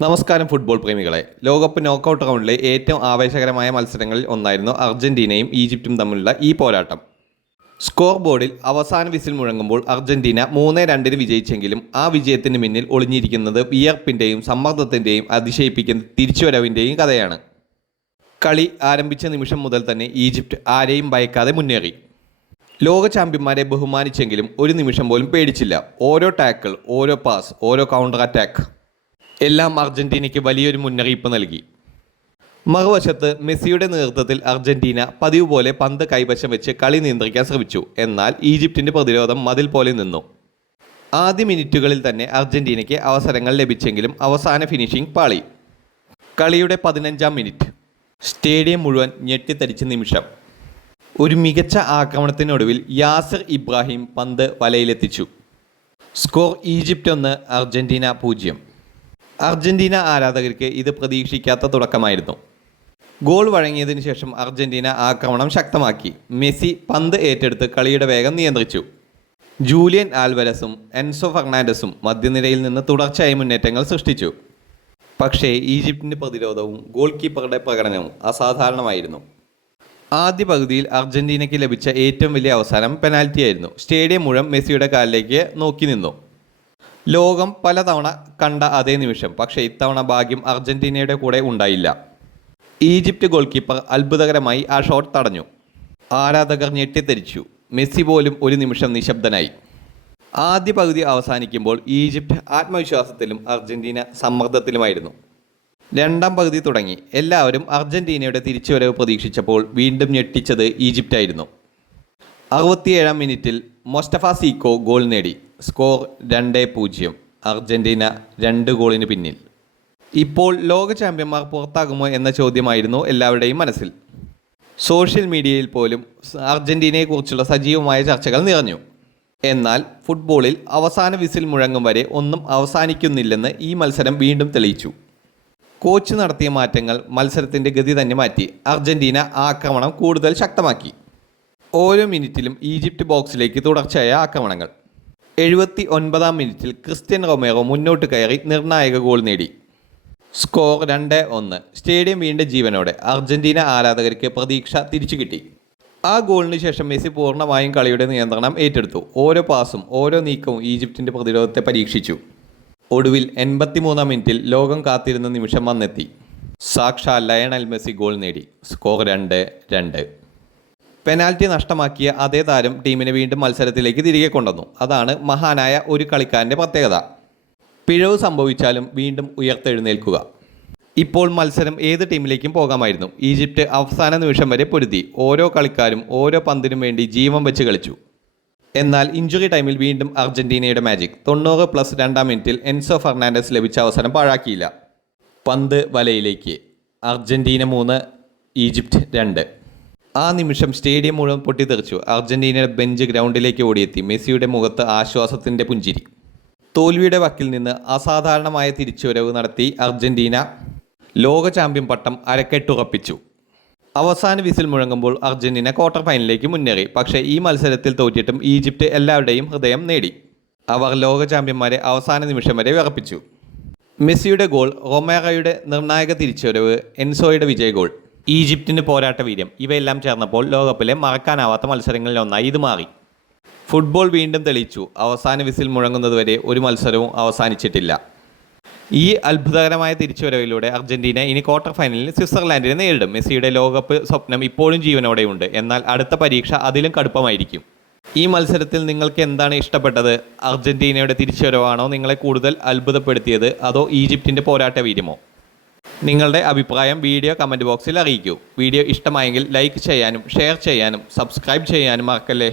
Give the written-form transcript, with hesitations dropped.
നമസ്കാരം ഫുട്ബോൾ പ്രേമികളെ. ലോകകപ്പ് നോക്കൌട്ട് റൗണ്ടിലെ ഏറ്റവും ആവേശകരമായ മത്സരങ്ങളിൽ ഒന്നായിരുന്നു അർജന്റീനയും ഈജിപ്തും തമ്മിലുള്ള ഈ പോരാട്ടം. സ്കോർ ബോർഡിൽ അവസാന വിസിൽ മുഴങ്ങുമ്പോൾ അർജന്റീന 3-2 വിജയിച്ചെങ്കിലും ആ വിജയത്തിന് പിന്നിൽ ഒളിഞ്ഞിരിക്കുന്നത് വിയർപ്പിൻ്റെയും സമ്മർദ്ദത്തിൻ്റെയും അതിശയിപ്പിക്കുന്ന തിരിച്ചുവരവിൻ്റെയും കഥയാണ്. കളി ആരംഭിച്ച നിമിഷം മുതൽ തന്നെ ഈജിപ്ത് ആരെയും ഭയക്കാതെ മുന്നേറി. ലോക ചാമ്പ്യന്മാരെ ബഹുമാനിച്ചെങ്കിലും ഒരു നിമിഷം പോലും പേടിച്ചില്ല. ഓരോ ടാക്കിൾ, ഓരോ പാസ്, ഓരോ കൗണ്ടർ അറ്റാക്ക് എല്ലാം അർജന്റീനയ്ക്ക് വലിയൊരു മുന്നറിയിപ്പ് നൽകി. മറുവശത്ത് മെസ്സിയുടെ നേതൃത്വത്തിൽ അർജന്റീന പതിവ് പോലെ പന്ത് കൈവശം വെച്ച് കളി നിയന്ത്രിക്കാൻ ശ്രമിച്ചു. എന്നാൽ ഈജിപ്തിൻ്റെ പ്രതിരോധം മതിൽ പോലെ നിന്നു. ആദ്യ മിനിറ്റുകളിൽ തന്നെ അർജന്റീനയ്ക്ക് അവസരങ്ങൾ ലഭിച്ചെങ്കിലും അവസാന ഫിനിഷിംഗ് പാളി. കളിയുടെ 15-ാം മിനിറ്റ്. സ്റ്റേഡിയം മുഴുവൻ ഞെട്ടിത്തരിച്ച നിമിഷം. ഒരു മികച്ച ആക്രമണത്തിനൊടുവിൽ യാസിർ ഇബ്രാഹിം പന്ത് വലയിലെത്തിച്ചു. Score Egypt 1, Argentina 0. അർജന്റീന ആരാധകർക്ക് ഇത് പ്രതീക്ഷിക്കാത്ത തുടക്കമായിരുന്നു. ഗോൾ വഴങ്ങിയതിനു ശേഷം അർജന്റീന ആക്രമണം ശക്തമാക്കി. മെസ്സി പന്ത് ഏറ്റെടുത്ത് കളിയുടെ വേഗം നിയന്ത്രിച്ചു. ജൂലിയൻ ആൽവരസും എൻസോ ഫെർണാണ്ടസും മധ്യനിരയിൽ നിന്ന് തുടർച്ചയായ മുന്നേറ്റങ്ങൾ സൃഷ്ടിച്ചു. പക്ഷേ ഈജിപ്തിൻ്റെ പ്രതിരോധവും ഗോൾ കീപ്പറുടെ പ്രകടനവും അസാധാരണമായിരുന്നു. ആദ്യ പകുതിയിൽ അർജന്റീനയ്ക്ക് ലഭിച്ച ഏറ്റവും വലിയ അവസാനം പെനാൽറ്റിയായിരുന്നു. സ്റ്റേഡിയം മുഴുവൻ മെസ്സിയുടെ കാലിലേക്ക് നോക്കി നിന്നു. ലോകം പലതവണ കണ്ട അതേ നിമിഷം. പക്ഷേ ഇത്തവണ ഭാഗ്യം അർജന്റീനയുടെ കൂടെ ഉണ്ടായില്ല. ഈജിപ്ത് ഗോൾ കീപ്പർ അത്ഭുതകരമായി ആ ഷോട്ട് തടഞ്ഞു. ആരാധകർ ഞെട്ടിത്തെരിച്ചു. മെസ്സി പോലും ഒരു നിമിഷം നിശബ്ദനായി. ആദ്യ പകുതി അവസാനിക്കുമ്പോൾ ഈജിപ്ത് ആത്മവിശ്വാസത്തിലും അർജന്റീന സമ്മർദ്ദത്തിലുമായിരുന്നു. രണ്ടാം പകുതി തുടങ്ങി. എല്ലാവരും അർജന്റീനയുടെ തിരിച്ചുവരവ് പ്രതീക്ഷിച്ചപ്പോൾ വീണ്ടും ഞെട്ടിച്ചത് ഈജിപ്റ്റായിരുന്നു. 67-ാം മിനിറ്റിൽ മൊസ്റ്റഫ സീക്കോ ഗോൾ നേടി. സ്കോർ 2-0. അർജന്റീന 2 ഗോളിന് പിന്നിൽ. ഇപ്പോൾ ലോക ചാമ്പ്യന്മാർ പുറത്താകുമോ എന്ന ചോദ്യമായിരുന്നു എല്ലാവരുടെയും മനസ്സിൽ. സോഷ്യൽ മീഡിയയിൽ പോലും അർജന്റീനയെക്കുറിച്ചുള്ള സജീവമായ ചർച്ചകൾ നിറഞ്ഞു. എന്നാൽ ഫുട്ബോളിൽ അവസാന വിസിൽ മുഴങ്ങും വരെ ഒന്നും അവസാനിക്കുന്നില്ലെന്ന് ഈ മത്സരം വീണ്ടും തെളിയിച്ചു. കോച്ച് നടത്തിയ മാറ്റങ്ങൾ മത്സരത്തിൻ്റെ ഗതി തന്നെ മാറ്റി. അർജന്റീന ആക്രമണം കൂടുതൽ ശക്തമാക്കി. ഓരോ മിനിറ്റിലും ഈജിപ്ത് ബോക്സിലേക്ക് തുടർച്ചയായ ആക്രമണങ്ങൾ. 79-ാം മിനിറ്റിൽ ക്രിസ്ത്യൻ റൊമേറോ മുന്നോട്ട് കയറി നിർണായക ഗോൾ നേടി. സ്കോർ 2-1. സ്റ്റേഡിയം വീണ്ടും ജീവനോടെ. അർജന്റീന ആരാധകർക്ക് പ്രതീക്ഷ തിരിച്ചു കിട്ടി. ആ ഗോളിന് ശേഷം മെസ്സി പൂർണ്ണമായും കളിയുടെ നിയന്ത്രണം ഏറ്റെടുത്തു. ഓരോ പാസും ഓരോ നീക്കവും ഈജിപ്തിൻ്റെ പ്രതിരോധത്തെ പരീക്ഷിച്ചു. ഒടുവിൽ 83-ാം മിനിറ്റിൽ ലോകം കാത്തിരുന്ന നിമിഷം വന്നെത്തി. സാക്ഷാൽ ലയണൽ മെസ്സി ഗോൾ നേടി. സ്കോർ 2-2. പെനാൽറ്റി നഷ്ടമാക്കിയ അതേ താരം ടീമിനെ വീണ്ടും മത്സരത്തിലേക്ക് തിരികെ കൊണ്ടുവന്നു. അതാണ് മഹാനായ ഒരു കളിക്കാരൻ്റെ പ്രത്യേകത. പിഴവ് സംഭവിച്ചാലും വീണ്ടും ഉയർത്തെഴുന്നേൽക്കുക. ഇപ്പോൾ മത്സരം ഏത് ടീമിലേക്കും പോകാമായിരുന്നു. ഈജിപ്ത് അവസാന നിമിഷം വരെ പൊരുതി. ഓരോ കളിക്കാരും ഓരോ പന്തിനും വേണ്ടി ജീവൻ വെച്ച് കളിച്ചു. എന്നാൽ ഇഞ്ചുറി ടൈമിൽ വീണ്ടും അർജന്റീനയുടെ മാജിക്. 90+2-ാം മിനിറ്റിൽ എൻസോ ഫെർണാണ്ടസ് ലഭിച്ച അവസരം പാഴാക്കിയില്ല. പന്ത് വലയിലേക്ക്. Argentina 3, Egypt 2. ആ നിമിഷം സ്റ്റേഡിയം മുഴുവൻ പൊട്ടിത്തെറിച്ചു. അർജന്റീനയുടെ ബെഞ്ച് ഗ്രൗണ്ടിലേക്ക് ഓടിയെത്തി. മെസ്സിയുടെ മുഖത്ത് ആശ്വാസത്തിൻ്റെ പുഞ്ചിരി. തോൽവിയുടെ വക്കിൽ നിന്ന് അസാധാരണമായ തിരിച്ചുവരവ് നടത്തി അർജന്റീന ലോക ചാമ്പ്യൻ പട്ടം അരക്കെട്ടുറപ്പിച്ചു. അവസാന വിസിൽ മുഴങ്ങുമ്പോൾ അർജന്റീന ക്വാർട്ടർ ഫൈനലിലേക്ക് മുന്നേറി. പക്ഷേ ഈ മത്സരത്തിൽ തോറ്റിട്ടും ഈജിപ്ത് എല്ലാവരുടെയും ഹൃദയം നേടി. അവർ ലോക ചാമ്പ്യന്മാരെ അവസാന നിമിഷം വരെ വിറപ്പിച്ചു. മെസ്സിയുടെ ഗോൾ, റൊമേറോയുടെ നിർണായക തിരിച്ചുവരവ്, എൻസോയുടെ വിജയ ഗോൾ, ഈജിപ്തിൻ്റെ പോരാട്ട വീര്യം ഇവയെല്ലാം ചേർന്നപ്പോൾ ലോകകപ്പിലെ മറക്കാനാവാത്ത മത്സരങ്ങളിലൊന്നായി ഇത് മാറി. ഫുട്ബോൾ വീണ്ടും തെളിയിച്ചു. അവസാന വിസിൽ മുഴങ്ങുന്നതുവരെ ഒരു മത്സരവും അവസാനിച്ചിട്ടില്ല. ഈ അത്ഭുതകരമായ തിരിച്ചുവരവിലൂടെ അർജന്റീന ഇനി ക്വാർട്ടർ ഫൈനലിൽ സ്വിറ്റ്സർലാൻഡിനെ നേരിടും. മെസ്സിയുടെ ലോകകപ്പ് സ്വപ്നം ഇപ്പോഴും ജീവനോടെയുണ്ട്. എന്നാൽ അടുത്ത പരീക്ഷ അതിലും കടുപ്പമായിരിക്കും. ഈ മത്സരത്തിൽ നിങ്ങൾക്ക് എന്താണ് ഇഷ്ടപ്പെട്ടത്? അർജന്റീനയുടെ തിരിച്ചുവരവാണോ നിങ്ങളെ കൂടുതൽ അത്ഭുതപ്പെടുത്തിയത്, അതോ ഈജിപ്തിൻ്റെ പോരാട്ട വീര്യമോ? നിങ്ങളുടെ അഭിപ്രായം വീഡിയോ കമൻറ്റ് ബോക്സിൽ അറിയിക്കൂ. വീഡിയോ ഇഷ്ടമായെങ്കിൽ ലൈക്ക് ചെയ്യാനും ഷെയർ ചെയ്യാനും സബ്സ്ക്രൈബ് ചെയ്യാനും മറക്കല്ലേ.